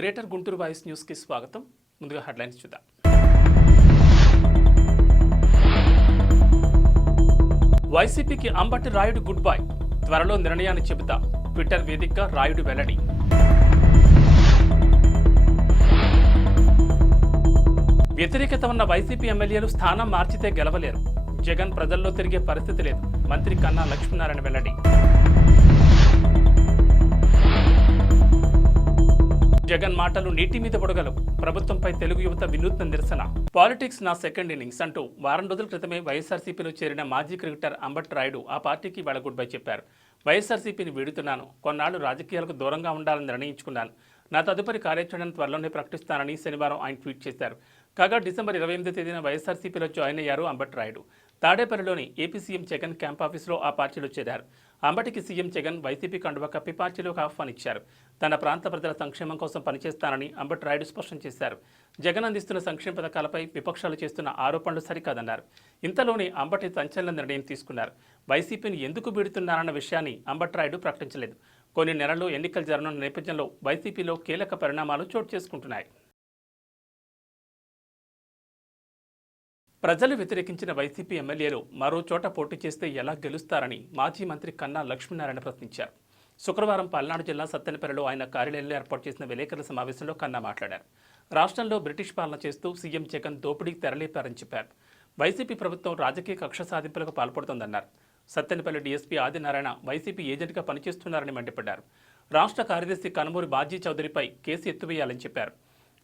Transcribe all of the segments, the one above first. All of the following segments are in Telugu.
గ్రేటర్ గుంటూరు వాయిస్ న్యూస్ కి స్వాగతం. ముందుగా హెడ్లైన్స్ చూద్దాం. వైసీపీకి అంబటి రాయుడు గుడ్ బై. త్వరలో నిర్ణయాన్ని చెబుతా. ట్విట్టర్ వేదికగా రాయుడు వెల్లడి. వ్యతిరేకత ఉన్న వైసీపీ ఎమ్మెల్యేలు స్థానం మార్చితే గెలవలేరు. జగన్ ప్రజల్లో తిరిగే పరిస్థితి లేదు. మంత్రి కన్నా లక్ష్మీనారాయణ వెల్లడి. జగన్ మాటలు నీటి మీద పొడగలవు. ప్రభుత్వంపై తెలుగు యువత వినూత్న నిరసన. పాలిటిక్స్ నా సెకండ్ ఇన్నింగ్స్ అంటూ వారం రోజుల క్రితమే వైఎస్ఆర్సీపీలో చేరిన మాజీ క్రికెటర్ అంబటి రాయుడు ఆ పార్టీకి వాళ్ళ గుడ్ బై చెప్పారు. వైఎస్ఆర్సీపీని వీడుతున్నాను. కొన్నాళ్లు రాజకీయాలకు దూరంగా ఉండాలని నిర్ణయించుకున్నాను. నా తదుపరి కార్యాచరణ త్వరలోనే ప్రకటిస్తానని శనివారం ఆయన ట్వీట్ చేశారు. కాగా డిసెంబర్ 28వ తేదీన వైఎస్ఆర్సీపీలో జాయిన్ అయ్యారు అంబటి రాయుడు. తాడేపల్లిలోని ఏపీ సీఎం జగన్ క్యాంప్ ఆఫీసులో ఆ పార్టీలో చేరారు. అంబటికి సీఎం జగన్ వైసీపీ కండువా కప్పి పార్టీలోకి ఆహ్వానించారు. తన ప్రాంత ప్రజల సంక్షేమం కోసం పనిచేస్తానని అంబటి రాయుడు స్పష్టం చేశారు. జగన్ అందిస్తున్న సంక్షేమ పథకాలపై విపక్షాలు చేస్తున్న ఆరోపణలు సరికాదన్నారు. ఇంతలోనే అంబటి సంచలన నిర్ణయం తీసుకున్నారు. వైసీపీని ఎందుకు వీడుతున్నారన్న విషయాన్ని అంబటి రాయుడు ప్రకటించలేదు. కొన్ని నెలల్లో ఎన్నికలు జరగనున్న నేపథ్యంలో వైసీపీలో కీలక పరిణామాలు చోటు చేసుకుంటున్నాయి. ప్రజలు వ్యతిరేకించిన వైసీపీ ఎమ్మెల్యేలు మరో చోట పోటీ చేస్తే ఎలా గెలుస్తారని మాజీ మంత్రి కన్నా లక్ష్మీనారాయణ ప్రశ్నించారు. శుక్రవారం పల్నాడు జిల్లా సత్తెనపల్లిలో ఆయన కార్యాలయంలో ఏర్పాటు చేసిన విలేకరుల సమావేశంలో కన్నా మాట్లాడారు. రాష్ట్రంలో బ్రిటిష్ పాలన చేస్తూ సీఎం జగన్ దోపిడీకి తెరలేపారని చెప్పారు. వైసీపీ ప్రభుత్వం రాజకీయ కక్ష సాధింపులకు పాల్పడుతోందన్నారు. సత్తెనపల్లి డీఎస్పీ ఆదినారాయణ వైసీపీ ఏజెంట్గా పనిచేస్తున్నారని మండిపడ్డారు. రాష్ట్ర కార్యదర్శి కనుమూరి బాజీ చౌదరిపై కేసు ఎత్తివేయాలని చెప్పారు.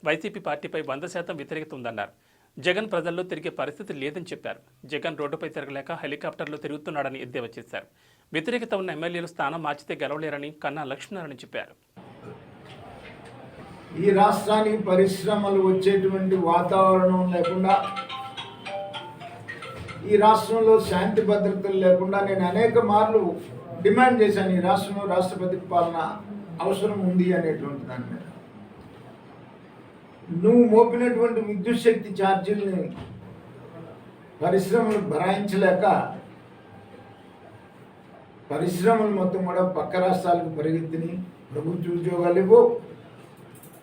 వైసీపీ పార్టీపై 100% వ్యతిరేకత ఉందన్నారు. జగన్ ప్రజల్లో తిరిగే పరిస్థితి లేదని చెప్పారు. జగన్ రోడ్డుపై తిరగలేక హెలికాప్టర్లో తిరుగుతున్నాడని ఎద్దేవా చేశారు. వ్యతిరేకత ఉన్న ఎమ్మెల్యేలు స్థానం మార్చితే గెలవలేరని కన్నా లక్ష్మీనారాయణ చెప్పారు. ఈ రాష్ట్రానికి పరిశ్రమలు వచ్చేటువంటి వాతావరణం లేకుండా, ఈ రాష్ట్రంలో శాంతి భద్రతలు లేకుండా నేను అనేక మార్లు డిమాండ్ చేశాను. ఈ రాష్ట్రంలో రాష్ట్రపతి పాలన అవసరం ఉంది అనేటువంటి దాని మీద. నువ్వు మోపినటువంటి విద్యుత్ శక్తి ఛార్జీలని పరిశ్రమలు భరాయించలేక పరిశ్రమలు మొత్తం కూడా పక్క రాష్ట్రాలకు పరిగెత్తిని. ప్రభుత్వ ఉద్యోగాలు ఇవ్వు,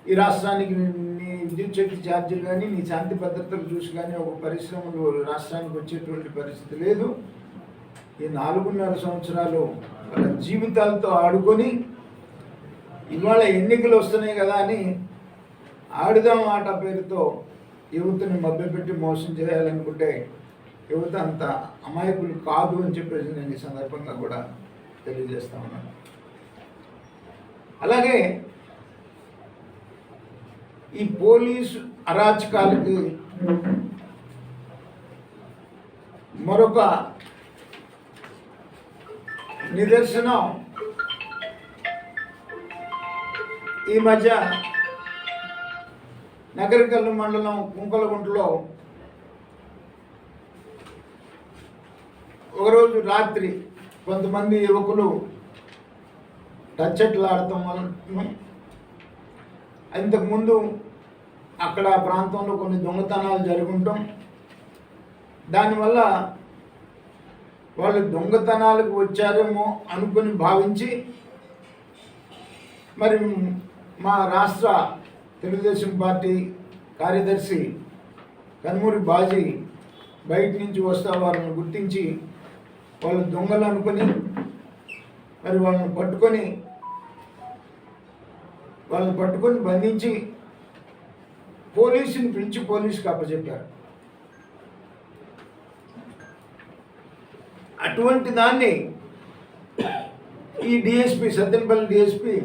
ఈ రాష్ట్రానికి నీ విద్యుత్ శక్తి ఛార్జీలు కానీ నీ శాంతి భద్రతలు చూసి కానీ ఒక పరిశ్రమలు రాష్ట్రానికి వచ్చేటువంటి పరిస్థితి లేదు. ఈ 4.5 సంవత్సరాలు వాళ్ళ జీవితాలతో ఆడుకొని ఇవాళ ఎన్నికలు వస్తున్నాయి కదా అని ఆడుదాం ఆట పేరుతో యువతని మభ్యపెట్టి మోసం చేయాలనుకుంటే యువత అంత అమాయకులు కాదు అని చెప్పేసి నేను ఈ సందర్భంగా కూడా తెలియజేస్తా ఉన్నాను. అలాగే ఈ పోలీసు అరాచకాలకి మరొక నిదర్శనం ఈ మధ్య నగరికల్లు మండలం కుంకలగుంటలో ఒకరోజు రాత్రి కొంతమంది యువకులు టచ్చెట్లాడటం వల్ల ఇంతకుముందు అక్కడ ప్రాంతంలో కొన్ని దొంగతనాలు జరుగుంటాం. దానివల్ల వాళ్ళు దొంగతనాలకు వచ్చారేమో అనుకుని భావించి మరి మా రాష్ట్ర తెలుగుదేశం పార్టీ కార్యదర్శి కనుమూరి బాజీ బయట నుంచి వస్తా వాళ్ళని గుర్తించి వాళ్ళు దొంగలు అనుకొని మరి వాళ్ళని పట్టుకొని బంధించి పోలీసుని పిలిచి పోలీసుకి అప్పచెప్పారు. అటువంటి దాన్ని ఈ డిఎస్పీ సత్తెనపల్లి డిఎస్పీ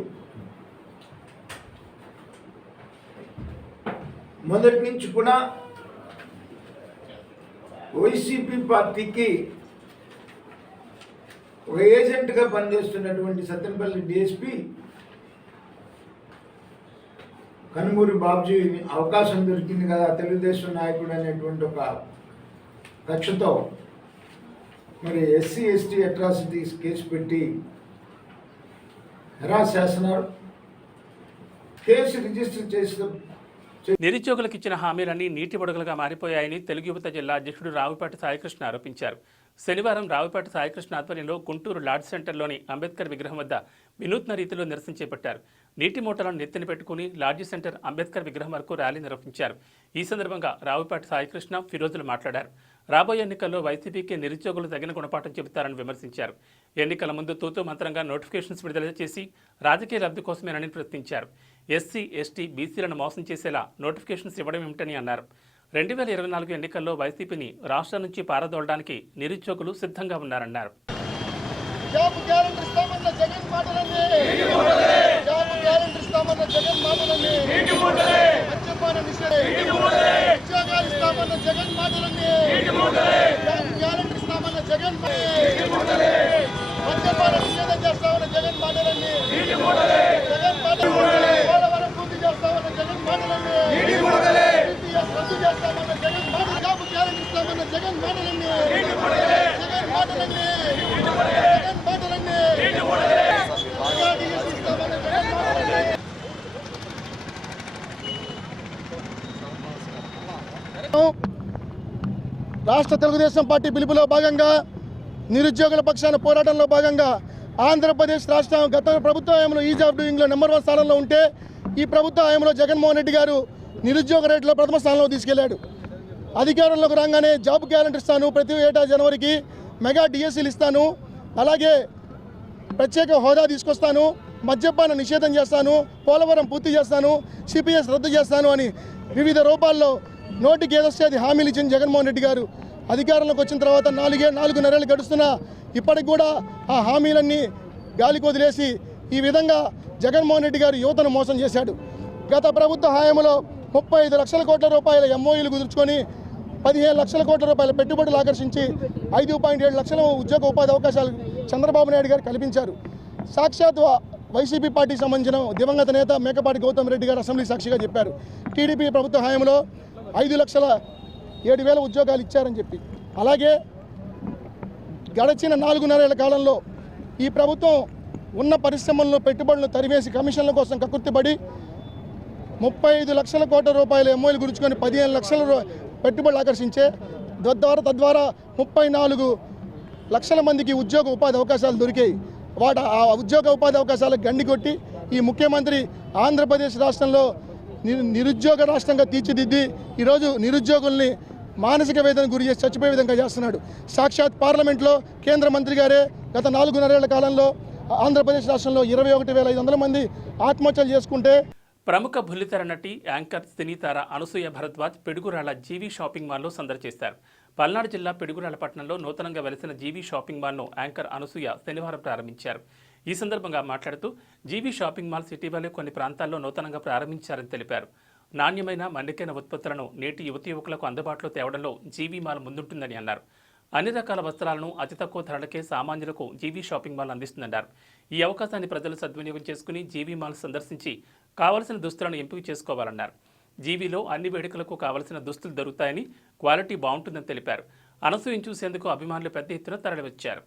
మొదటి నుంచి కూడా వైసీపీ పార్టీకి ఒక ఏజెంట్గా పనిచేస్తున్నటువంటి సత్తెనపల్లి డిఎస్పీ కనుమూరి బాబ్జీ అవకాశం దొరికింది కదా తెలుగుదేశం నాయకుడు అనేటువంటి ఒక కక్షతో మరి ఎస్సీ ఎస్టీ అట్రాసిటీస్ కేసు పెట్టి హెరాస్ చేస్తున్నారు. కేసు రిజిస్టర్ చేసిన నిరుద్యోగులకు ఇచ్చిన హామీలన్నీ నీటి బుడగలుగా మారిపోయాయని తెలుగు యువత జిల్లా అధ్యక్షుడు రావుపాటి సాయికృష్ణ ఆరోపించారు. శనివారం రావుపాటి సాయికృష్ణ ఆధ్వర్యంలో గుంటూరు లార్డ్ సెంటర్లోని అంబేద్కర్ విగ్రహం వద్ద వినూత్న రీతిలో నిరసన చేపట్టారు. నీటి మూటలను నెత్తిన పెట్టుకుని లాడ్జీ సెంటర్ అంబేద్కర్ విగ్రహం వరకు ర్యాలీ నిర్వహించారు. ఈ సందర్భంగా రావుపాటి సాయికృష్ణ, ఫిరోజులు మాట్లాడారు. రాబోయే ఎన్నికల్లో వైసీపీకి నిరుద్యోగులు తగిన గుణపాఠం చెబుతారని విమర్శించారు. ఎన్నికల ముందు తూతూ మంత్రంగా నోటిఫికేషన్స్ విడుదల చేసి రాజకీయ లబ్ధి కోసమేనని ప్రశ్నించారు. ఎస్సీ, ఎస్టీ, బీసీలను మోసం చేసేలా నోటిఫికేషన్స్ ఇవ్వడం ఏమిటని అన్నారు. 2024 ఎన్నికల్లో వైసీపీని రాష్ట్రం నుంచి పారదోలడానికి నిరుద్యోగులు సిద్ధంగా ఉన్నారన్నారు. జాబ్ గ్యారెంటీ ఇస్తామన్న జగన్ మాటలన్నీ జాబ్ గ్యారెంటీ ఇస్తామన్న జగన్ మాటలన్నీ మద్యపాన నిషేధం ఉద్యోగాలు ఇస్తామన్న జగన్ మాటలన్నీ జాబ్ గ్యారెంటీ ఇస్తామన్న జగన్ మద్యపాన నిషేధం చేస్తామన్న జగన్ మాటలన్నీ జగన్ మాటలు పోలవరం పూర్తి చేస్తామన్న జగన్ మాటలన్నీ సిపిఎస్ రద్దు చేస్తామన్న జగన్ మాటలు జాబ్ గ్యారెంటీ ఇస్తామన్న జగన్ మాటలన్నీ జగన్ మాటలన్నీ రాష్ట్ర తెలుగుదేశం పార్టీ పిలుపులో భాగంగా నిరుద్యోగుల పక్షాన పోరాటంలో భాగంగా ఆంధ్రప్రదేశ్ రాష్ట్రం గత ప్రభుత్వ హయాంలో ఈజ్ ఆఫ్ డూయింగ్లో నెంబర్ 1 స్థానంలో ఉంటే ఈ ప్రభుత్వ హయాంలో జగన్మోహన్ రెడ్డి గారు నిరుద్యోగ రేట్లో ప్రథమ స్థానంలో తీసుకెళ్లాడు. అధికారంలోకి రాగానే జాబ్ గ్యారెంటీ ఇస్తాను, ప్రతి ఏటా జనవరికి మెగా డిఎస్సీలు ఇస్తాను, అలాగే ప్రత్యేక హోదా తీసుకొస్తాను, మద్యపాన నిషేధం చేస్తాను, పోలవరం పూర్తి చేస్తాను, సిపిఎస్ రద్దు చేస్తాను అని వివిధ రూపాల్లో నోటికి ఏదొచ్చేది హామీలు ఇచ్చిన జగన్మోహన్ రెడ్డి గారు అధికారంలోకి వచ్చిన తర్వాత 4.5 నెలలు గడుస్తున్నా ఇప్పటికి కూడా ఆ హామీలన్నీ గాలికి వదిలేసి ఈ విధంగా జగన్మోహన్ రెడ్డి గారు యువతను మోసం చేశాడు. గత ప్రభుత్వ హయాంలో 35 లక్షల కోట్ల రూపాయల ఎంఓయూలు కుదుర్చుకొని 15 లక్షల కోట్ల రూపాయల పెట్టుబడులు ఆకర్షించి 5.7 లక్షల ఉద్యోగ ఉపాధి అవకాశాలు చంద్రబాబు నాయుడు గారు కల్పించారు. సాక్షాత్ వైసీపీ పార్టీకి సంబంధించిన దివంగత నేత మేకపాటి గౌతమ్ రెడ్డి గారు అసెంబ్లీ సాక్షిగా చెప్పారు. టీడీపీ ప్రభుత్వ హయాంలో 5,07,000 ఉద్యోగాలు ఇచ్చారని చెప్పి. అలాగే గడిచిన 4.5 ఏళ్ల కాలంలో ఈ ప్రభుత్వం ఉన్న పరిశ్రమలను పెట్టుబడులను తరివేసి కమిషన్ల కోసం కక్కుర్తిపడి 35 లక్షల కోట్ల రూపాయల ఎంఓలు గుర్చుకొని 15 లక్షల పెట్టుబడులు ఆకర్షించే తద్వారా 34 లక్షల మందికి ఉద్యోగ ఉపాధి అవకాశాలు దొరికాయి. ఆ ఉద్యోగ ఉపాధి అవకాశాలకు గండి కొట్టి ఈ ముఖ్యమంత్రి ఆంధ్రప్రదేశ్ రాష్ట్రంలో నిరుద్యోగ రాష్ట్రంగా తీర్చిదిద్ది ఈరోజు నిరుద్యోగుల్ని మానసిక వేదన గురి చేసి చచ్చిపోయే విధంగా చేస్తున్నాడు. సాక్షాత్ పార్లమెంట్లో కేంద్ర మంత్రి గారే గత 4.5 ఏళ్ల కాలంలో ఆంధ్రప్రదేశ్ రాష్ట్రంలో 21,500 మంది ఆత్మహత్యలు చేసుకుంటే ప్రముఖ బుల్లితెర నటి యాంకర్ సినీతార అనసూయ భరద్వాజ్ పిడుగురాళ్ల జీవీ షాపింగ్ మాల్లో సందడి చేశారు. పల్నాడు జిల్లా పిడుగురాళ్ల పట్టణంలో నూతనంగా వెలిసిన జీవీ షాపింగ్ మాల్ను యాంకర్ అనసూయ శనివారం ప్రారంభించారు. ఈ సందర్భంగా మాట్లాడుతూ జీవీ షాపింగ్ మాల్స్ ఇటీవలే కొన్ని ప్రాంతాల్లో నూతనంగా ప్రారంభించారని తెలిపారు. నాణ్యమైన మన్నికైన ఉత్పత్తులను నేటి యువతీ యువకులకు అందుబాటులో తేవడంలో జీవీ మాల్ ముందుంటుందని అన్నారు. అన్ని రకాల వస్త్రాలను అతి తక్కువ ధరలకే సామాన్యులకు జీవీ షాపింగ్ మాల్ అందిస్తుందన్నారు. ఈ అవకాశాన్ని ప్రజలు సద్వినియోగం చేసుకుని జీవీ మాల్ సందర్శించి కావలసిన దుస్తులను ఎంపిక చేసుకోవాలన్నారు. జీవీలో అన్ని వేడుకలకు కావలసిన దుస్తులు దొరుకుతాయని, క్వాలిటీ బాగుంటుందని తెలిపారు. అనసూయను చూసేందుకు అభిమానులు పెద్ద ఎత్తున తరలివచ్చారు.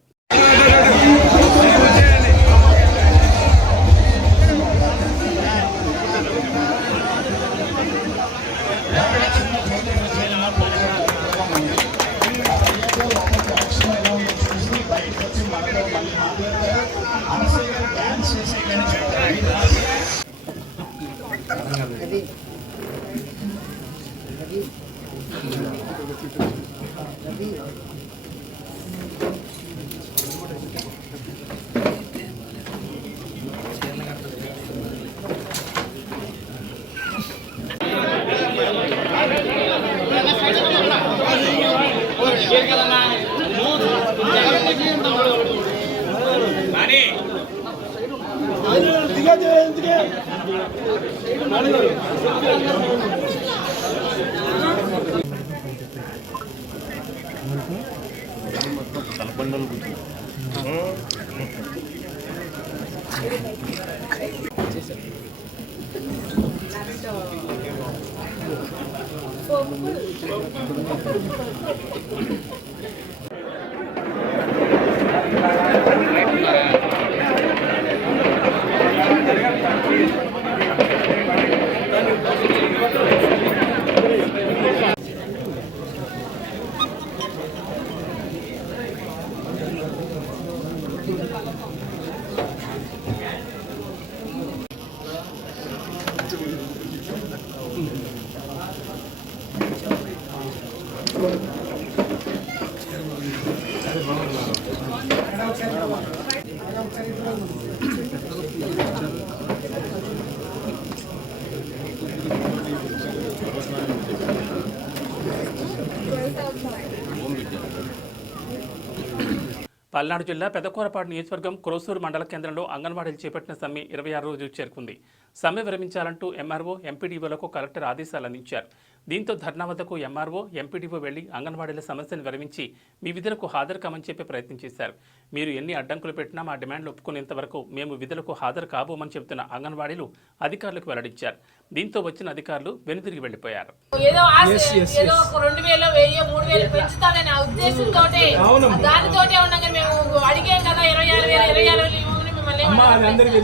పల్నాడు జిల్లా పెదకూరపాడు నియోజకవర్గం క్రోసూరు మండల కేంద్రంలో అంగన్వాడీలు చేపట్టిన సమ్మె 26 రోజులు చేరుకుంది. సమ్మె విరమించాలంటూ ఎంఆర్ఓ, ఎంపీడీఓలకు కలెక్టర్ ఆదేశాలు అందించారు. దీంతో ధర్నా వద్దకు ఎంఆర్ఓ, ఎంపీడీఓ వెళ్లి అంగన్వాడీల సమస్యను విరమించి మీ విధులకు హాజరు కామని చెప్పే ప్రయత్నం చేశారు. మీరు ఎన్ని అడ్డంకులు పెట్టినా మా డిమాండ్లు ఒప్పుకునేంత వరకు మేము విధులకు హాజరు కాబోమని చెబుతున్న అంగన్వాడీలు అధికారులకు వెల్లడించారు. దీంతో వచ్చిన అధికారులు వెనుతిరిగి వెళ్లిపోయారు.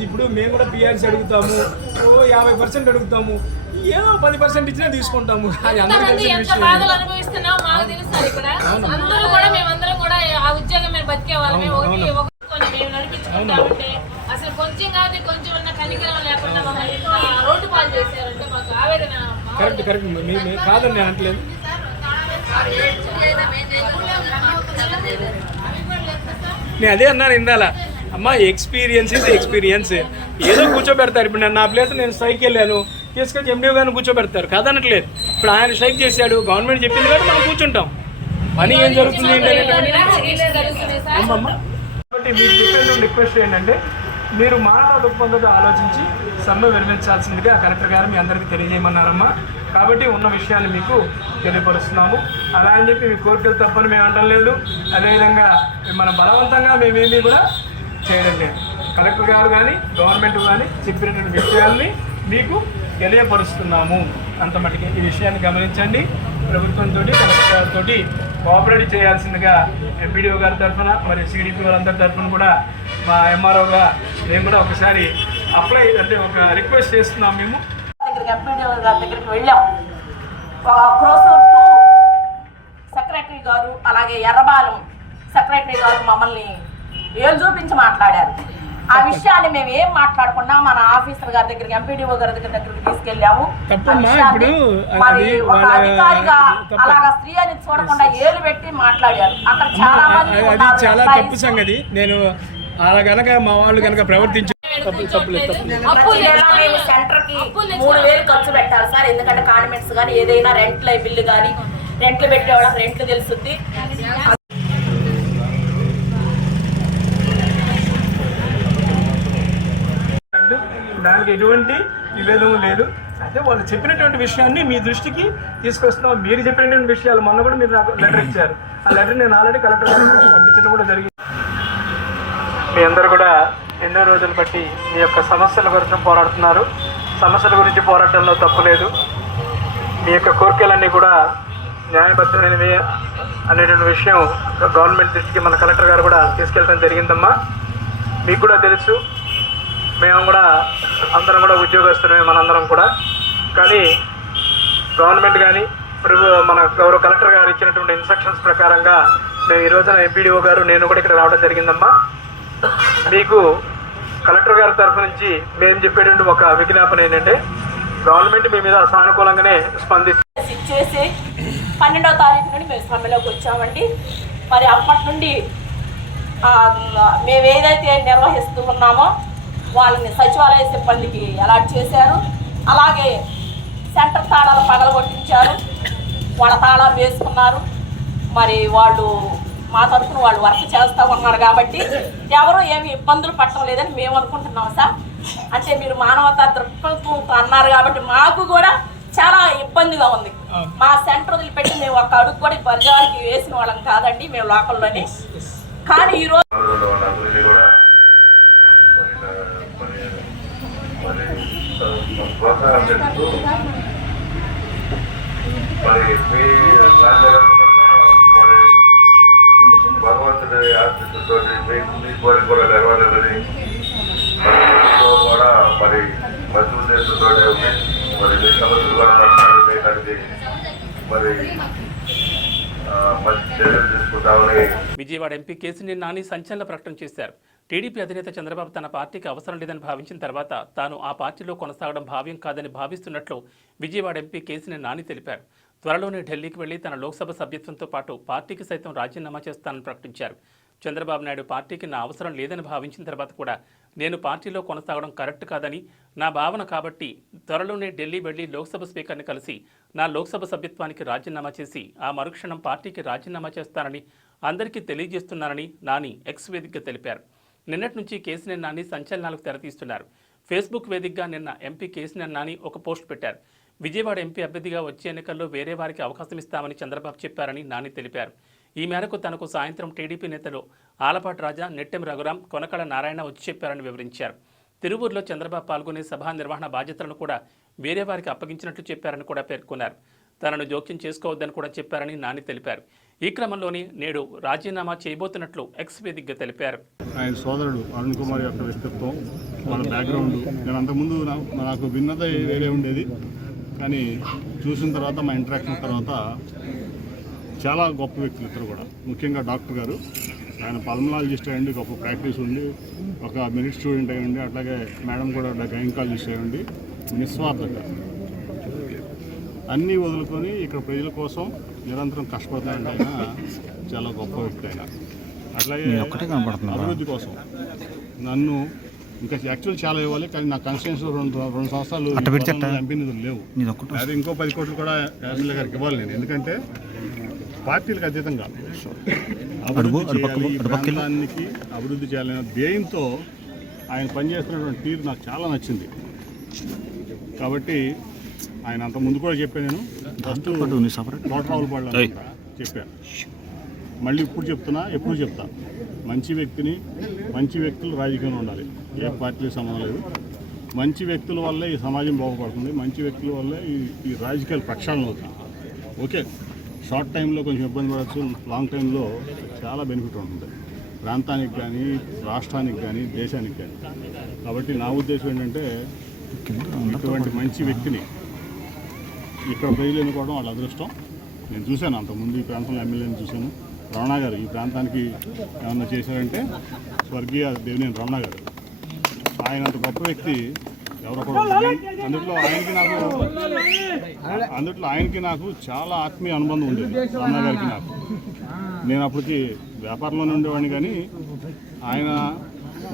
ఇప్పుడు మేము కూడా పిఆర్సీ అడుగుతాము, 50% అడుగుతాము, ఏదో 10% ఇచ్చినా తీసుకుంటాము. అసలు కొంచెం కాదు కొంచెం ఉన్న కనికరం లేకుండా రోడ్డు పాలు చేశారంటే మాకు ఆవేదన. కరెక్ట్ కాదని నేను అంటలేదు. నేను అదే అన్నాను ఇందాల, అమ్మ ఎక్స్పీరియన్స్ ఇస్ ఎక్స్పీరియన్స్. ఏదో కూర్చోబెడతారు. ఇప్పుడు నేను నా ప్లేస్ నేను స్ట్రైక్ వెళ్ళాను, తీసుకొచ్చి ఎండిఓ గారిని కూర్చోబెడతారు, కాదనట్లేదు. ఇప్పుడు ఆయన స్ట్రైక్ చేశాడు, గవర్నమెంట్ చెప్పింది కాబట్టి మనం కూర్చుంటాం. పని ఏం జరుగుతుంది అమ్మమ్మ. కాబట్టి మీకు చెప్పేది రిక్వెస్ట్ ఏంటంటే, మీరు మానవ దృక్పథంతో ఆలోచించి సమ్మె విరమించాల్సిందిగా కలెక్టర్ గారు మీ అందరికీ తెలియజేయమన్నారమ్మా. కాబట్టి ఉన్న విషయాన్ని మీకు తెలియపరుస్తున్నాము. అలా అని చెప్పి మీ కోరికలు తప్పని మేము అనడం లేదు. అదేవిధంగా మన బలవంతంగా మేమేమీ కూడా చేయడం లేదు. కలెక్టర్ గారు కానీ గవర్నమెంట్ కానీ చెప్పినటువంటి విషయాల్ని మీకు తెలియపరుస్తున్నాము. అంత మటుకే ఈ విషయాన్ని గమనించండి. ప్రభుత్వంతో కలెక్టర్ గారితో కోఆపరేట్ చేయాల్సిందిగా ఎంపీడీఓ గారి తరఫున మరి సిడిపి వాళ్ళందరి తరఫున కూడా మా ఎంఆర్ఓగా మేము కూడా ఒకసారి అప్లై అంటే ఒక రిక్వెస్ట్ చేస్తున్నాం. మేము ఎంపీడీఓ గారి దగ్గరికి వెళ్ళాం. క్రోసూర్ 2 సెక్రటరీ గారు అలాగే ఎర్రబాలెం సెక్రటరీ గారు మమ్మల్ని ఏళ్ళు చూపించి మాట్లాడారు. ఆ విషయాన్ని మేము ఏం మాట్లాడకుండా మన ఆఫీసర్ గారి దగ్గరికి ఎంపీడీఓ గారి దగ్గరికి తీసుకెళ్ళాము. మరి ఒక అధికారిగా అలాగా స్త్రీ అని చూడకుండా ఏలు పెట్టి మాట్లాడారు. అక్కడ చాలా మంది అది చాలా తప్పు సంగతి. నేను అలా కనుక మా వాళ్ళు కనుక ప్రవర్తించి సెంటర్ కి 3000 ఖర్చు పెట్టాలి సార్. ఎందుకంటే కాన్వెంట్స్ కానీ ఏదైనా రెంట్ల బిల్లు కానీ రెంట్లు పెట్టేవాళ్ళకి రెంట్లు తెలుస్తుంది. దానికి ఎటువంటి విభేదం లేదు. అయితే వాళ్ళు చెప్పినటువంటి విషయాన్ని మీ దృష్టికి తీసుకొస్తున్నాం. మీరు చెప్పినటువంటి విషయాలు మొన్న కూడా మీరు నాకు లెటర్ ఇచ్చారు. ఆ లెటర్ నేను ఆల్రెడీ కలెక్టర్ గారికి పంపించడం కూడా జరిగింది. మీ అందరూ కూడా ఎన్నో రోజులు బట్టి మీ యొక్క సమస్యల గురించి పోరాడుతున్నారు. సమస్యల గురించి పోరాటంలో తప్పులేదు. మీ యొక్క కోరికలన్నీ కూడా న్యాయబద్ధమైనవి అనేటువంటి విషయం గవర్నమెంట్ దృష్టికి మన కలెక్టర్ గారు కూడా తీసుకెళ్ళడం జరిగిందమ్మా. మీకు కూడా తెలుసు, మేము కూడా అందరం కూడా ఉద్యోగస్తులమే మనందరం కూడా. కానీ గవర్నమెంట్ కానీ మన గౌరవ కలెక్టర్ గారు ఇచ్చినటువంటి ఇన్స్ట్రక్షన్స్ ప్రకారంగా మేము ఈ రోజున ఎంపీడీఓ గారు నేను కూడా ఇక్కడ రావడం జరిగిందమ్మా. మీకు కలెక్టర్ గారి తరఫు నుంచి మేము చెప్పేటువంటి ఒక విజ్ఞాపన ఏంటంటే, గవర్నమెంట్ మీ మీద సానుకూలంగానే ఇచ్చేసి 12వ తారీఖు నుండి మేము సమ్మెలోకి వచ్చామండి. మరి అప్పటి నుండి మేము ఏదైతే నిర్వహిస్తూ ఉన్నామో వాళ్ళని సచివాలయ సిబ్బందికి అలాట్ చేశారు. అలాగే సెంటర్ తాళాలు పగలగొట్టించారు, వాళ్ళ తాళాలు వేసుకున్నారు. మరి వాళ్ళు మా తరఫున వాళ్ళు వర్క్ చేస్తూ ఉన్నారు కాబట్టి ఎవరు ఏమి ఇబ్బందులు పట్టడం లేదని మేము అనుకుంటున్నాం సార్. అంటే మీరు మానవతా దృక్పథంతో అన్నారు కాబట్టి మాకు కూడా చాలా ఇబ్బందిగా ఉంది. మా సెంటర్ వదిలిపెట్టి మేము ఒక అడుగు కూడా పరిజానికి వేసిన వాళ్ళం కాదండి మేము లోకల్లోనే. కానీ ఈరోజు భగవంతుడి ఆశీస్సుతో మీ కోరిక కూడా నెరవేరాలని కూడా మరి మంచి ఉద్దేశంతో మరి మీ సమస్యలు కూడా పరిష్కారం చేయడానికి మరి మంచి చర్యలు తీసుకుంటామని విజయవాడ ఎంపీ కేశినేని నాని సంచలన ప్రకటన చేశారు. టీడీపీ అధినేత చంద్రబాబు తన పార్టీకి అవసరం లేదని భావించిన తర్వాత తాను ఆ పార్టీలో కొనసాగడం భావ్యం కాదని భావిస్తున్నట్లు విజయవాడ ఎంపీ కేశినేని నాని తెలిపారు. త్వరలోనే ఢిల్లీకి వెళ్లి తన లోక్సభ సభ్యత్వంతో పాటు పార్టీకి సైతం రాజీనామా చేస్తానని ప్రకటించారు. చంద్రబాబు నాయుడు పార్టీకి నా అవసరం లేదని భావించిన తర్వాత కూడా నేను పార్టీలో కొనసాగడం కరెక్ట్ కాదని నా భావన కాబట్టి త్వరలోనే ఢిల్లీ వెళ్లి లోక్సభ స్పీకర్ని కలిసి నా లోక్సభ సభ్యత్వానికి రాజీనామా చేసి ఆ మరుక్షణం పార్టీకి రాజీనామా చేస్తానని అందరికీ తెలియజేస్తున్నానని నాని ఎక్స్ వేదికగా తెలిపారు. నిన్నటి నుంచి కేసీఆర్ నాని సంచలనాలకు తెరతీస్తున్నారు. ఫేస్బుక్ వేదికగా నిన్న ఎంపీ కేసీఆర్ నాని ఒక పోస్ట్ పెట్టారు. విజయవాడ ఎంపీ అభ్యర్థిగా వచ్చే ఎన్నికల్లో వేరే వారికి అవకాశం ఇస్తామని చంద్రబాబు చెప్పారని నాని తెలిపారు. ఈ మేరకు తనకు సాయంత్రం టీడీపీ నేతలు ఆలపాటి రాజా, నెట్టెం రఘురాం, కొనకళ నారాయణ వచ్చి చెప్పారని వివరించారు. తిరువూరులో చంద్రబాబు పాల్గొనే సభా నిర్వహణ బాధ్యతలను కూడా వేరే వారికి అప్పగించినట్లు చెప్పారని కూడా పేర్కొన్నారు. తనను జోక్యం చేసుకోవద్దని కూడా చెప్పారని నాని తెలిపారు. ఈ క్రమంలోనే నేడు రాజీనామా చేయబోతున్నట్లు ఎక్స్ వేదికగా తెలిపారు. ఆయన సోదరుడు అరుణ్ కుమార్ యొక్క వ్యక్తిత్వం, వాళ్ళ బ్యాక్గ్రౌండ్ నేను అంతకుముందు నాకు భిన్నత వేరే ఉండేది, కానీ చూసిన తర్వాత మా ఇంటరాక్షన్ తర్వాత చాలా గొప్ప వ్యక్తులు ఇద్దరు కూడా. ముఖ్యంగా డాక్టర్ గారు, ఆయన పల్మనాలజిస్ట్ అయ్యండి, గొప్ప ప్రాక్టీస్ ఉండి, ఒక మెరిట్ స్టూడెంట్ అయ్యండి. అట్లాగే మేడం కూడా గైనకాలజిస్ట్ అయ్యండి. నిస్వార్థంగా అన్నీ వదులుకొని ఇక్కడ ప్రజల కోసం నిరంతరం కష్టపడతాయంటే ఆయన చాలా గొప్ప వ్యక్తి. ఆయన అట్లాగే అభివృద్ధి కోసం నన్ను ఇంకా యాక్చువల్ చాలా ఇవ్వాలి, కానీ నా కాన్స్టిట్యూన్సీలో రెండు సంవత్సరాలు ఎంపీ నిధులు లేవు. అదే ఇంకో 10 కోట్లు కూడా ఎమ్మెల్యే గారికి ఇవ్వాలి నేను. ఎందుకంటే పార్టీలకు అతీతంగా ప్రాంతానికి అభివృద్ధి చేయాలనే ధ్యేయంతో ఆయన పనిచేస్తున్నటువంటి తీరు నాకు చాలా నచ్చింది. కాబట్టి ఆయన అంత ముందు కూడా చెప్పాను, నేను ఫస్ట్ కోటరావులపాడు చెప్పాను, మళ్ళీ ఇప్పుడు చెప్తున్నా, ఎప్పుడు చెప్తా, మంచి వ్యక్తులు రాజకీయంలో ఉండాలి. ఏ పార్టీకి సంబంధం లేదు. మంచి వ్యక్తుల వల్లే ఈ సమాజం బాగుపడుతుంది. మంచి వ్యక్తుల వల్లే ఈ రాజకీయాలు ప్రక్షాళన అవుతుంది. ఓకే, షార్ట్ టైంలో కొంచెం ఇబ్బంది పడవచ్చు, లాంగ్ టైంలో చాలా బెనిఫిట్ ఉంటుంది ప్రాంతానికి కానీ, రాష్ట్రానికి కానీ, దేశానికి కానీ. కాబట్టి నా ఉద్దేశం ఏంటంటే ఇటువంటి మంచి వ్యక్తిని ఇక్కడ ప్రజలు ఎన్నుకోవడం వాళ్ళ అదృష్టం. నేను చూశాను అంతకుముందు ఈ ప్రాంతంలో ఎమ్మెల్యేని చూశాను. రమణ గారు ఈ ప్రాంతానికి ఏమన్నా చేశారంటే స్వర్గీయ దేవినేని రమణ గారు. ఆయన అంత గొప్ప వ్యక్తి ఎవరో కూడా. అందుట్లో ఆయనకి నాకు చాలా ఆత్మీయ అనుబంధం ఉండేది, రమణ గారికి నాకు. నేను అప్పటికి వ్యాపారంలోనే ఉండేవాడిని, కానీ ఆయన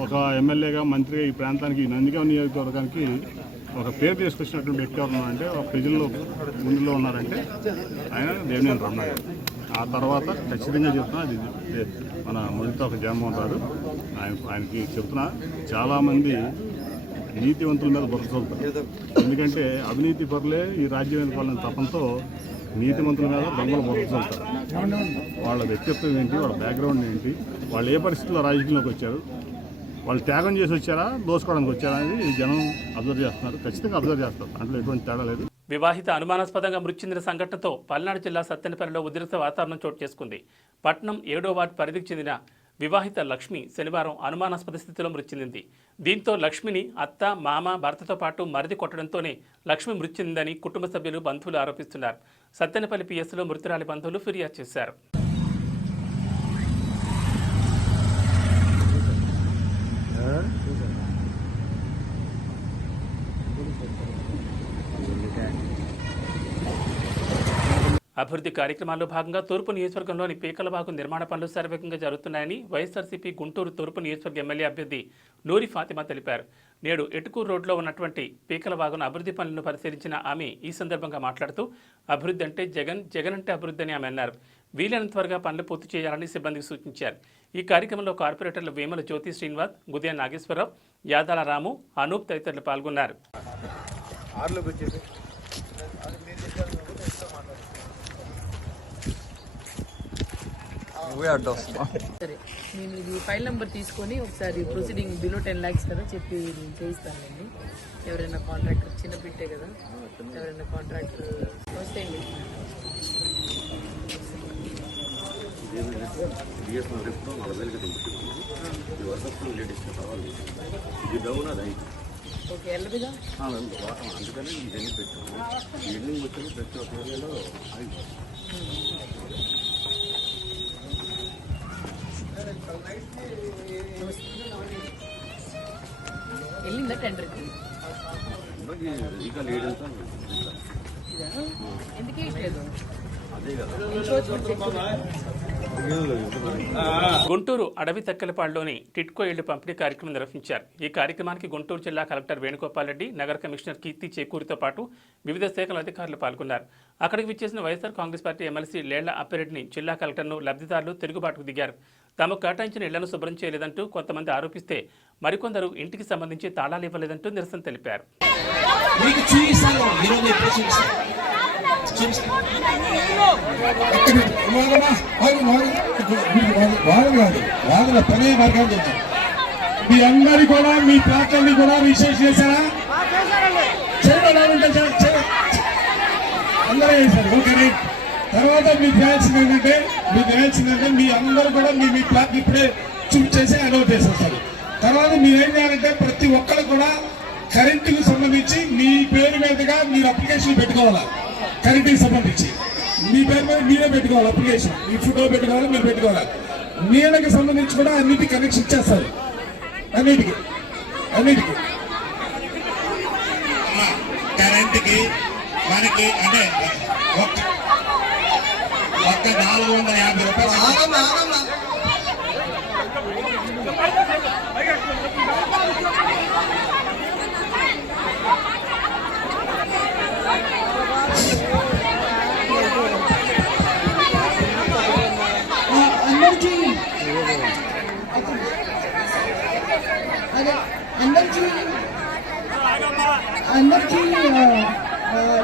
ఒక ఎమ్మెల్యేగా, మంత్రిగా ఈ ప్రాంతానికి, నందిగామ నియోజకవర్గానికి ఒక పేరు తీసుకొచ్చినటువంటి వ్యక్తి ఎవరు అంటే, ఒక ప్రజల్లో ముందులో ఉన్నారంటే ఆయన దేవినేని రమణ గారు. ఆ తర్వాత ఖచ్చితంగా చెప్తున్నా, అది మన మొదటితో ఒక జగన్మోహన్ రావు ఆయనకి చెప్తున్నా, చాలామంది నీతివంతుల మీద బుర్ర చల్లుతారు. ఎందుకంటే అవినీతి పరులే ఈ రాజ్యం ఎన్నుకోవాలని తపంతో నీతివంతుల మీద దొంగలు బుర్ర చల్లుతారు. వాళ్ళ వ్యక్తిత్వం ఏంటి, వాళ్ళ బ్యాక్గ్రౌండ్ ఏంటి, వాళ్ళు ఏ పరిస్థితుల్లో రాజకీయంలోకి వచ్చారు, వాళ్ళు త్యాగం చేసి వచ్చారా, దోసుకోవడానికి వచ్చారా అనేది జనం అబ్జర్వ్ చేస్తున్నారు. ఖచ్చితంగా అబ్జర్వ్ చేస్తారు, దాంట్లో ఎటువంటి తేడా లేదు. వివాహిత అనుమానాస్పదంగా మృతి చెందిన సంఘటనతో పల్నాడు జిల్లా సత్తెనపల్లిలో ఉద్రిక్త వాతావరణం చోటు చేసుకుంది. పట్నం 7వ వార్డు పరిధికి చెందిన వివాహిత లక్ష్మి శనివారం అనుమానాస్పద స్థితిలో మృతి చెందింది. దీంతో లక్ష్మిని అత్త, మామ, భర్తతో పాటు మరిది కొట్టడంతోనే లక్ష్మి మృతి చెందిందని కుటుంబ సభ్యులు, బంధువులు ఆరోపిస్తున్నారు. సత్తెనపల్లి పిఎస్లో మృతురాలి బంధువులు ఫిర్యాదు చేశారు. అభివృద్ధి కార్యక్రమాల్లో భాగంగా తూర్పు నియోజకవర్గంలోని పీకలవాగు నిర్మాణ పనులు శరవేగంగా జరుగుతున్నాయని వైఎస్ఆర్సీపీ గుంటూరు తూర్పు నియోజకవర్గ ఎమ్మెల్యే అభ్యర్థి నూరి ఫాతిమా తెలిపారు. నేడు ఎటుకూరు రోడ్లో ఉన్నటువంటి పీకలవాగును అభివృద్ధి పనులను పరిశీలించిన ఆమె ఈ సందర్భంగా మాట్లాడుతూ అభివృద్ధి అంటే జగన్ అంటే అభివృద్ధి అని ఆమె అన్నారు. వీలైనంత త్వరగా పనులు పూర్తి చేయాలని సిబ్బందికి సూచించారు. ఈ కార్యక్రమంలో కార్పొరేటర్లు వేమల జ్యోతి శ్రీనివాస్, గుదియా నాగేశ్వరరావు, యాదాల రాము, అనూప్ తదితరులు పాల్గొన్నారు. సరే, నేను ఇది ఫైల్ నెంబర్ తీసుకొని ఒకసారి ప్రొసీడింగ్ బిలో 10 lakhs కదా చెప్పి నేను చేయిస్తానండి. ఎవరైనా కాంట్రాక్టర్, చిన్న బిట్టే కదా, ఎవరైనా కాంట్రాక్టర్ వస్తే ఓకే ఎల్లదిగా అందుకని ఇవన్నీ పెట్టాము. ఎండింగ్ వచ్చి ప్రతి ఒక్క ఏరియాలో వెళ్ళిందా టెండర్కి? ఇక లేడంతా ఎందుకు వేయట్లేదు? అదే కదా గుంటూరు అడవి తక్కెలపాడులోని టిట్కో ఇళ్లు పంపిణీ కార్యక్రమం నిర్వహించారు. ఈ కార్యక్రమానికి గుంటూరు జిల్లా కలెక్టర్ వేణుగోపాల్ రెడ్డి, నగర కమిషనర్ కీర్తి చేకూరితో పాటు వివిధ శాఖల అధికారులు పాల్గొన్నారు. అక్కడికి విచ్చేసిన వైఎస్ఆర్ కాంగ్రెస్ పార్టీ ఎమ్మెల్సీ లేళ్ల అప్పిరెడ్డిని, జిల్లా కలెక్టర్ను లబ్ధిదారులు తిరుగుబాటుకు దిగారు. తమకు కేటాయించిన ఇళ్లను శుభ్రం చేయలేదంటూ కొంతమంది ఆరోపిస్తే మరికొందరు ఇంటికి సంబంధించి తాళాలు ఇవ్వలేదంటూ నిరసన తెలిపారు. మీ అందరి కూడా మీ ప్లాట్లన్నీ కూడా రిజిస్టర్ చేశారా? అందరూ చేశారు. ఓకే. తర్వాత మీకు చేయాల్సింది ఏంటంటే మీ అందరూ కూడా మీ ప్లాట్ ఇప్పుడే చూప్ చేసి అనౌన్స్ చేసేస్తారు. తర్వాత మీరు ఏం చేయాలంటే ప్రతి ఒక్కరు కూడా కరెంటుకు సంబంధించి మీ పేరు మీదుగా మీరు అప్లికేషన్ పెట్టుకోవాలి. కరెంటుకి సంబంధించి మీ పేరు మీద మీరే పెట్టుకోవాలి అప్లికేషన్. మీ ఫోటో పెట్టుకోవాలి, మీరు పెట్టుకోవాలి. నీళ్ళకి సంబంధించి కూడా అన్నిటికీ కనెక్షన్ ఇచ్చేస్తారు. అన్నిటికీ కరెంటుకి మనకి అంటే ఒక్క 450 రూపాయలు. అందరికీ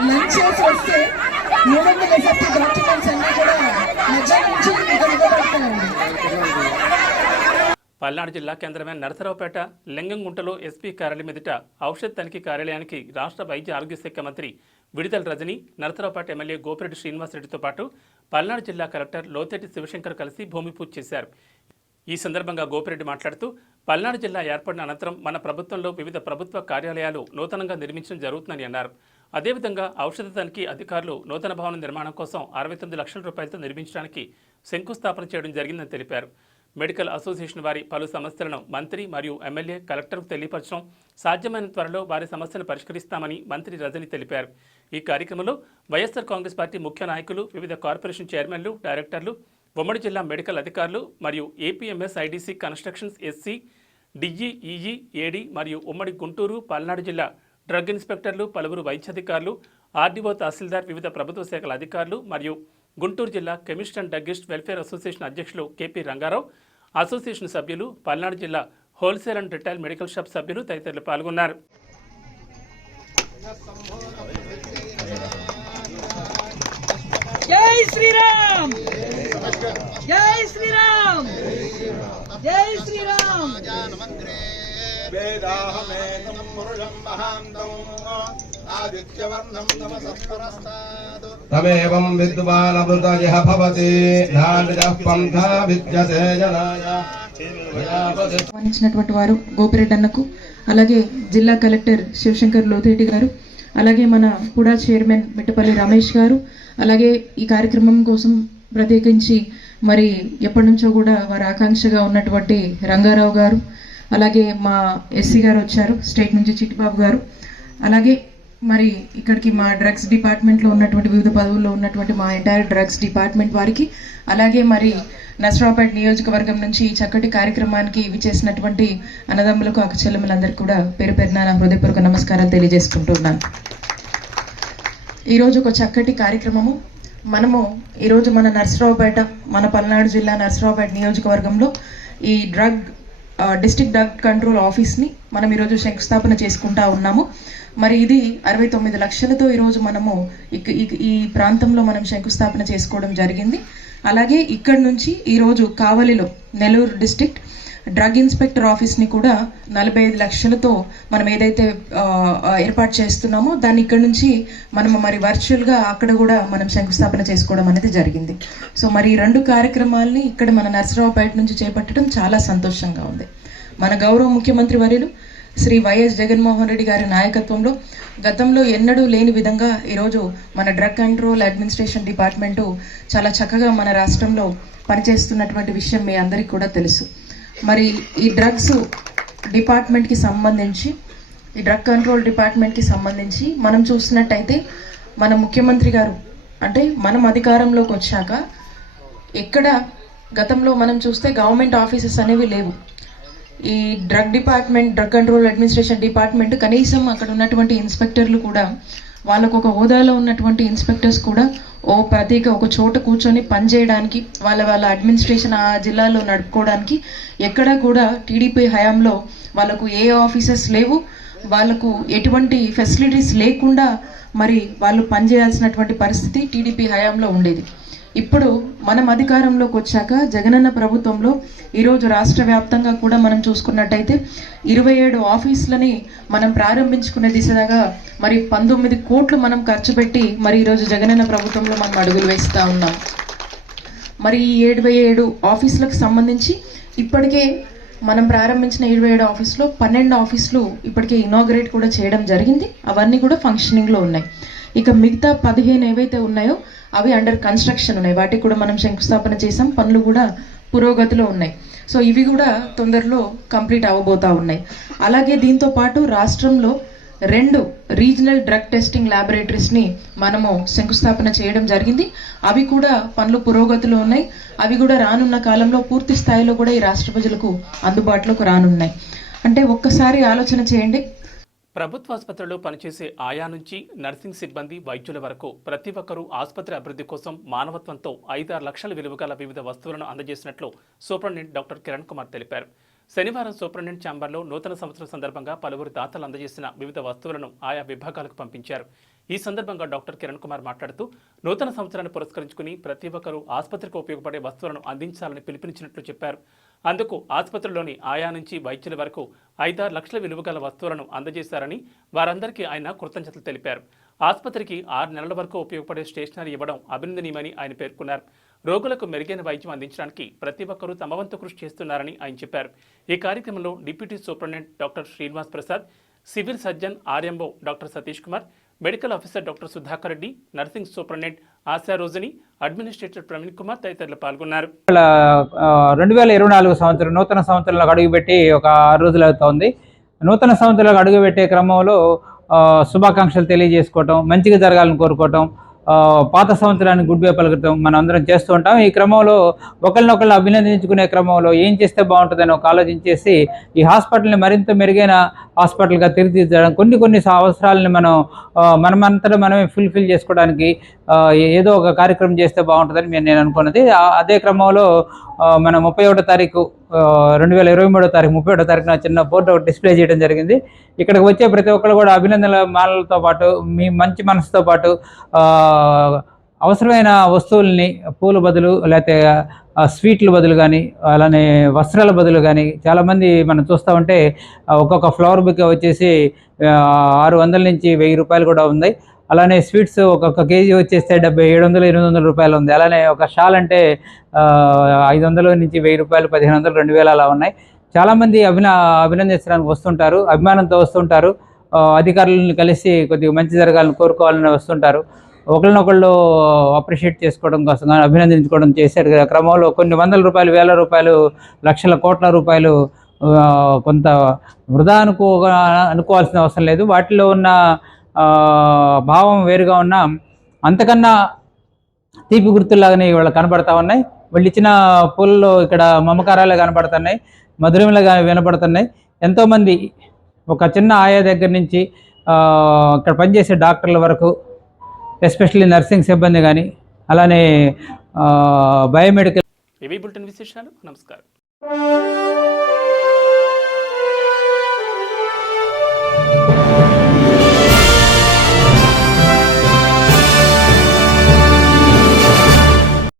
లంచ్ చేసి వస్తే 350 డాక్యుమెంట్స్ అన్నీ కూడా మధ్యాహ్నం నుంచి ఇవ్వబడతాయండి. పల్నాడు జిల్లా కేంద్రమైన నరసరావుపేట లింగంగుంటలో ఎస్పీ కార్యాలయం ఎదుట ఔషధ తనిఖీ కార్యాలయానికి రాష్ట్ర వైద్య ఆరోగ్య శాఖ మంత్రి విడుదల రజని, నరసరావుపేట ఎమ్మెల్యే గోపిరెడ్డి శ్రీనివాసరెడ్డితో పాటు పల్నాడు జిల్లా కలెక్టర్ లోతేటి శివశంకర్ కలిసి భూమి పూజ చేశారు. ఈ సందర్భంగా గోపిరెడ్డి మాట్లాడుతూ, పల్నాడు జిల్లా ఏర్పడిన అనంతరం మన ప్రభుత్వంలో వివిధ ప్రభుత్వ కార్యాలయాలు నూతనంగా నిర్మించడం జరుగుతుందని అన్నారు. అదేవిధంగా ఔషధ తనిఖీ అధికారులు నూతన భవన నిర్మాణం కోసం 69 లక్షల రూపాయలతో నిర్మించడానికి శంకుస్థాపన చేయడం జరిగిందని తెలిపారు. మెడికల్ అసోసియేషన్ వారి పలు సమస్యలను మంత్రి మరియు ఎమ్మెల్యే కలెక్టర్కు తెలియపరచడం, సాధ్యమైన త్వరలో వారి సమస్యను పరిష్కరిస్తామని మంత్రి రజని తెలిపారు. ఈ కార్యక్రమంలో వైఎస్ఆర్ కాంగ్రెస్ పార్టీ ముఖ్య నాయకులు, వివిధ కార్పొరేషన్ చైర్మన్లు, డైరెక్టర్లు, ఉమ్మడి జిల్లా మెడికల్ అధికారులు మరియు ఏపీఎంఎస్ ఐడీసీ కన్స్ట్రక్షన్స్ ఎస్సీ, డిఈఈఈ, ఏడీ మరియు ఉమ్మడి గుంటూరు, పల్నాడు జిల్లా డ్రగ్ ఇన్స్పెక్టర్లు, పలువురు వైద్యాధికారులు, ఆర్డీఓ, తహసీల్దార్, వివిధ ప్రభుత్వ శాఖల అధికారులు మరియు గుంటూరు జిల్లా chemist and druggist welfare association అధ్యక్షులు కేపీ రంగారావు, అసోసియేషన్ సభ్యులు, పల్నాడు జిల్లా wholesale and retail medical shop సభ్యులు తదితరులు పాల్గొన్నారు. జై శ్రీరామ్, జై శ్రీరామ్, జై శ్రీరామ్. తమేవం విద్వానమృతయః భవతి నాన్యః పంథా విద్యతే జనాయ. ఆహ్వానించినటువంటి వారు గోపిరెడ్డి అన్నకు, అలాగే జిల్లా కలెక్టర్ శివశంకర్ లోతేటి గారు, అలాగే మన పుడా చైర్మన్ మిట్టపల్లి రమేష్ గారు, అలాగే ఈ కార్యక్రమం కోసం ప్రత్యేకించి మరి ఎప్పటి నుంచో కూడా వారి ఆకాంక్షగా ఉన్నటువంటి రంగారావు గారు, అలాగే మా ఎస్సీ గారు వచ్చారు స్టేట్ నుంచి, చిట్టిబాబు గారు, అలాగే మరి ఇక్కడికి మా డ్రగ్స్ డిపార్ట్మెంట్లో ఉన్నటువంటి వివిధ పదవుల్లో ఉన్నటువంటి మా ఎంటైర్ డ్రగ్స్ డిపార్ట్మెంట్ వారికి, అలాగే మరి నరసరావుపేట నియోజకవర్గం నుంచి ఈ చక్కటి కార్యక్రమానికి విచ్చేసినటువంటి అన్నదమ్ములకు, అక్కచెల్లెమ్మలందరికీ కూడా పేరు పేరున నా హృదయపూర్వక నమస్కారాలు తెలియజేసుకుంటున్నాను. ఈరోజు ఒక చక్కటి కార్యక్రమము. మనము ఈరోజు మన నరసరావుపేట, మన పల్నాడు జిల్లా నరసరావుపేట నియోజకవర్గంలో ఈ డిస్ట్రిక్ట్ డ్రగ్ కంట్రోల్ ఆఫీస్ని మనం ఈరోజు శంకుస్థాపన చేసుకుంటా ఉన్నాము. మరి ఇది 69 లక్షలతో ఈరోజు మనము ఈ ప్రాంతంలో మనం శంకుస్థాపన చేసుకోవడం జరిగింది. అలాగే ఇక్కడి నుంచి ఈరోజు కావలిలో నెల్లూరు డిస్ట్రిక్ట్ డ్రగ్ ఇన్స్పెక్టర్ ఆఫీస్ని కూడా 45 లక్షలతో మనం ఏదైతే ఏర్పాటు చేస్తున్నామో దాన్ని ఇక్కడ నుంచి మనం మరి వర్చువల్గా అక్కడ కూడా మనం శంకుస్థాపన చేసుకోవడం అనేది జరిగింది. సో మరి ఈ 2 కార్యక్రమాలని ఇక్కడ మన నరసరావుపేట నుంచి చేపట్టడం చాలా సంతోషంగా ఉంది. మన గౌరవ ముఖ్యమంత్రి వర్యులు శ్రీ వైఎస్ జగన్మోహన్ రెడ్డి గారి నాయకత్వంలో గతంలో ఎన్నడూ లేని విధంగా ఈరోజు మన డ్రగ్ కంట్రోల్ అడ్మినిస్ట్రేషన్ డిపార్ట్మెంటు చాలా చక్కగా మన రాష్ట్రంలో పనిచేస్తున్నటువంటి విషయం మీ అందరికీ కూడా తెలుసు. మరి ఈ డ్రగ్స్ డిపార్ట్మెంట్కి సంబంధించి, ఈ డ్రగ్ కంట్రోల్ డిపార్ట్మెంట్కి సంబంధించి మనం చూసినట్టయితే మన ముఖ్యమంత్రి గారు అంటే మనం అధికారంలోకి వచ్చాక ఎక్కడ గతంలో మనం చూస్తే గవర్నమెంట్ ఆఫీసెస్ అనేవి లేవు. ఈ drug department, drug control administration department, కనీసం అక్కడ ఉన్నటువంటి ఇన్స్పెక్టర్లు కూడా, వాళ్ళకు ఒక హోదాలో ఉన్నటువంటి ఇన్స్పెక్టర్స్ కూడా ప్రత్యేక ఒక చోట కూర్చొని పనిచేయడానికి, వాళ్ళ అడ్మినిస్ట్రేషన్ ఆ జిల్లాలో నడుపుకోవడానికి ఎక్కడా కూడా టీడీపీ హయాంలో వాళ్ళకు ఏ ఆఫీసెస్ లేవు. వాళ్ళకు ఎటువంటి ఫెసిలిటీస్ లేకుండా మరి వాళ్ళు పనిచేయాల్సినటువంటి పరిస్థితి టీడీపీ హయాంలో ఉండేది. ఇప్పుడు మనం అధికారంలోకి వచ్చాక జగనన్న ప్రభుత్వంలో ఈరోజు రాష్ట్ర వ్యాప్తంగా కూడా మనం చూసుకున్నట్టయితే 27 ఆఫీసులని మనం ప్రారంభించుకునే దిశగా మరి 19 కోట్లు మనం ఖర్చు పెట్టి మరి ఈరోజు జగనన్న ప్రభుత్వంలో మనం అడుగులు వేస్తూ ఉన్నాం. మరి ఈ 27 ఆఫీసులకు సంబంధించి ఇప్పటికే మనం ప్రారంభించిన 27 ఆఫీసులో 12 ఆఫీసులు ఇప్పటికే ఇనాగ్రేట్ కూడా చేయడం జరిగింది. అవన్నీ కూడా ఫంక్షనింగ్లో ఉన్నాయి. ఇక మిగతా 15 ఏవైతే ఉన్నాయో అవి అండర్ కన్స్ట్రక్షన్ ఉన్నాయి. వాటికి కూడా మనం శంకుస్థాపన చేసాం. పనులు కూడా పురోగతిలో ఉన్నాయి. సో ఇవి కూడా తొందరలో కంప్లీట్ అవ్వబోతా ఉన్నాయి. అలాగే దీంతో పాటు రాష్ట్రంలో 2 రీజనల్ డ్రగ్ టెస్టింగ్ ల్యాబొరేటరీస్ని మనము శంకుస్థాపన చేయడం జరిగింది. అవి కూడా పనులు పురోగతిలో ఉన్నాయి. అవి కూడా రానున్న కాలంలో పూర్తి స్థాయిలో కూడా ఈ రాష్ట్ర ప్రజలకు అందుబాటులోకి రానున్నాయి. అంటే ఒక్కసారి ఆలోచన చేయండి. ప్రభుత్వ ఆసుపత్రిలో పనిచేసే ఆయా నుంచి నర్సింగ్ సిబ్బంది, వైద్యుల వరకు ప్రతి ఒక్కరూ ఆసుపత్రి అభివృద్ధి కోసం మానవత్వంతో 5-6 లక్షల విలువ గల వివిధ వస్తువులను అందజేసినట్లు సూపరింటెండెంట్ డాక్టర్ కిరణ్ కుమార్ తెలిపారు. శనివారం సూపరింటెండెంట్ ఛాంబర్లో నూతన సంవత్సరం సందర్భంగా పలువురు దాతలు అందజేసిన వివిధ వస్తువులను ఆయా విభాగాలకు పంపించారు. ఈ సందర్భంగా డాక్టర్ కిరణ్ కుమార్ మాట్లాడుతూ నూతన సంవత్సరాన్ని పురస్కరించుకుని ప్రతి ఒక్కరూ ఆసుపత్రికి ఉపయోగపడే వస్తువులను అందించాలని పిలుపునిచ్చినట్లు చెప్పారు. అందుకు ఆసుపత్రిలోని ఆయా నుంచి వైద్యుల వరకు 5-6 లక్షల విలువ గల వస్తువులను అందజేశారని వారందరికీ ఆయన కృతజ్ఞతలు తెలిపారు. ఆసుపత్రికి 6 నెలల వరకు ఉపయోగపడే స్టేషనరీ ఇవ్వడం అభినందనీయమని ఆయన పేర్కొన్నారు. రోగులకు మెరుగైన వైద్యం అందించడానికి ప్రతి ఒక్కరూ తమ వంతు కృషి చేస్తున్నారని ఆయన చెప్పారు. ఈ కార్యక్రమంలో deputy superintendent doctor Srinivas Prasad, civil surgeon RMO doctor Satish Kumar, medical officer doctor Sudhakar Reddy, nursing superintendent ASHA రోజుని, అడ్మినిస్ట్రేటర్ ప్రవీణ్ కుమార్ తదితరులు పాల్గొన్నారు. 2024 సంవత్సరం నూతన సంవత్సరంలో అడుగుపెట్టి ఒక 6 రోజులు అవుతోంది. నూతన సంవత్సరంలో అడుగుపెట్టే క్రమంలో శుభాకాంక్షలు తెలియజేసుకోవటం, మంచిగా జరగాలని కోరుకోవటం, పాత సంవత్సరానికి గుడ్ బై పలుకుతాం మనం అందరం చేస్తూ ఉంటాం. ఈ క్రమంలో ఒకరినొకళ్ళు అభినందించుకునే క్రమంలో ఏం చేస్తే బాగుంటుందని ఒక ఆలోచించేసి ఈ హాస్పిటల్ని మరింత మెరుగైన హాస్పిటల్గా తీర్చిదిద్దడం, కొన్ని అవసరాలని మనమంతటా మనమే ఫుల్ఫిల్ చేసుకోవడానికి ఏదో ఒక కార్యక్రమం చేస్తే బాగుంటుందని నేను అనుకున్నది. అదే క్రమంలో మన 31వ తారీఖు 2023వ తారీఖు 31వ తారీఖున చిన్న బోర్డు ఒకటి డిస్ప్లే చేయడం జరిగింది. ఇక్కడికి వచ్చే ప్రతి ఒక్కరు కూడా అభినందనల మాలలతో పాటు మీ మంచి మనసుతో పాటు అవసరమైన వస్తువుల్ని పూల బదులు లేకపోతే స్వీట్ల బదులు కానీ అలానే వస్త్రాల బదులు కానీ చాలామంది మనం చూస్తూ ఉంటే ఒక్కొక్క ఫ్లవర్ బుక్ వచ్చేసి 600 నుంచి 1000 రూపాయలు కూడా ఉంది. అలానే స్వీట్స్ ఒక్కొక్క కేజీ వచ్చేస్తే 700-800 రూపాయలు ఉంది. అలానే ఒక షాల్ అంటే 500 నుంచి 1000 రూపాయలు, 1500, 2000 అలా ఉన్నాయి. చాలామంది అభినందించడానికి వస్తుంటారు, అభిమానంతో వస్తుంటారు. అధికారులను కలిసి కొద్దిగా మంచి జరగాలని కోరుకోవాలని వస్తుంటారు. ఒకరినొకళ్ళు అప్రిషియేట్ చేసుకోవడం కోసం కానీ అభినందించుకోవడం చేశారు. క్రమంలో కొన్ని 100 రూపాయలు, 1000 రూపాయలు, లక్షల కోట్ల రూపాయలు కొంత వృధా అనుకోవాల్సిన అవసరం లేదు. వాటిలో ఉన్న భావం వేరుగా ఉన్న అంతకన్నా తీపి గుర్తుల్లాగానే ఇవాళ కనబడతా ఉన్నాయి. వాళ్ళు ఇచ్చిన పూలలో ఇక్కడ మమకారాలే కనబడుతున్నాయి, మధురములుగా వినపడుతున్నాయి. ఎంతోమంది ఒక చిన్న ఆయా దగ్గర నుంచి ఇక్కడ పనిచేసే డాక్టర్ల వరకు, ఎస్పెషల్లీ నర్సింగ్ సిబ్బంది కానీ అలానే బయోమెడికల్. ఇవి బులెటిన్ విశేషాలు. నమస్కారం.